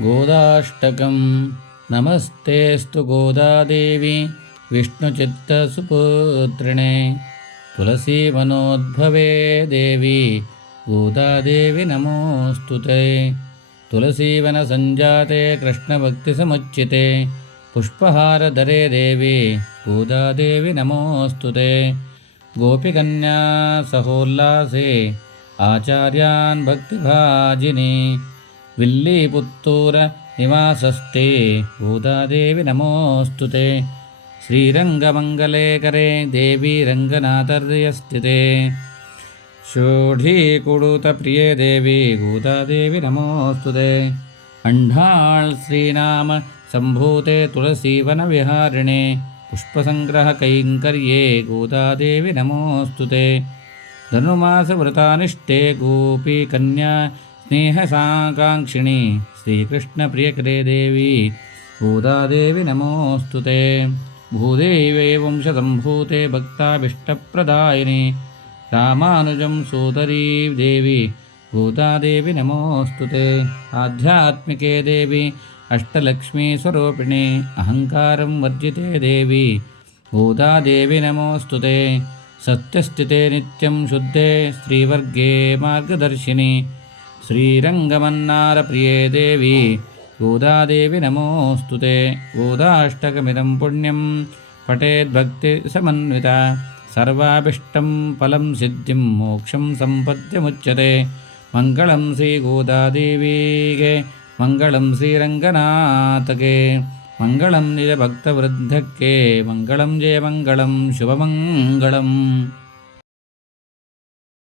गोदाष्टकं नमस्तेऽस्तु गोदादेवी विष्णुचित्तसुपुत्रिणे तुलसीवनोद्भवे देवी गोदादेवी नमोऽस्तु ते। तुलसीवनसञ्जाते कृष्णभक्तिसमुच्चिते पुष्पहारधरे देवी गोदादेवी नमोऽस्तु ते। गोपिकन्या सहोल्लासे आचार्यान् भक्तिभाजिनी विल्लीपुत्तूर निवासस्ते गोदादेवी नमोऽस्तु ते। श्रीरङ्गमङ्गलेकरे देवी रङ्गनाथर्यस्थिते षोढीकुडुतप्रिये देवी गोदादेवी नमोऽस्तु ते। अण्ढाळ् श्रीनाम सम्भूते तुलसीवनविहारिणे पुष्पसङ्ग्रहकैङ्कर्ये गोदादेवी नमोऽस्तु ते। धनुर्मासव्रतानिष्ठे गोपीकन्या स्नेहसाकाङ्क्षिणी श्रीकृष्णप्रियकरे देवी गोदादेवी नमोऽस्तु ते। भूदेवे वंशसम्भूते भक्ताभीष्टप्रदायिनी रामानुजं सोदरी देवी गोदादेवी नमोऽस्तु ते। आध्यात्मिके देवी अष्टलक्ष्मीस्वरूपिणे अहङ्कारं वर्जिते देवी गोदादेवी नमोऽस्तु ते। सत्यस्थिते नित्यं शुद्धे श्रीवर्गे मार्गदर्शिनी श्रीरङ्गमन्नारप्रिये देवी गोदादेवी नमोऽस्तु ते। गोदाष्टकमिदं पुण्यं पठेद्भक्तिसमन्विता सर्वाभीष्टं फलं सिद्धिं मोक्षं सम्पद्यमुच्यते। मङ्गलं श्रीगोदादेवीगे मङ्गलं श्रीरङ्गनाथके मङ्गलं निजभक्तवृद्धके मङ्गलं जयमङ्गलं शुभमङ्गलम्।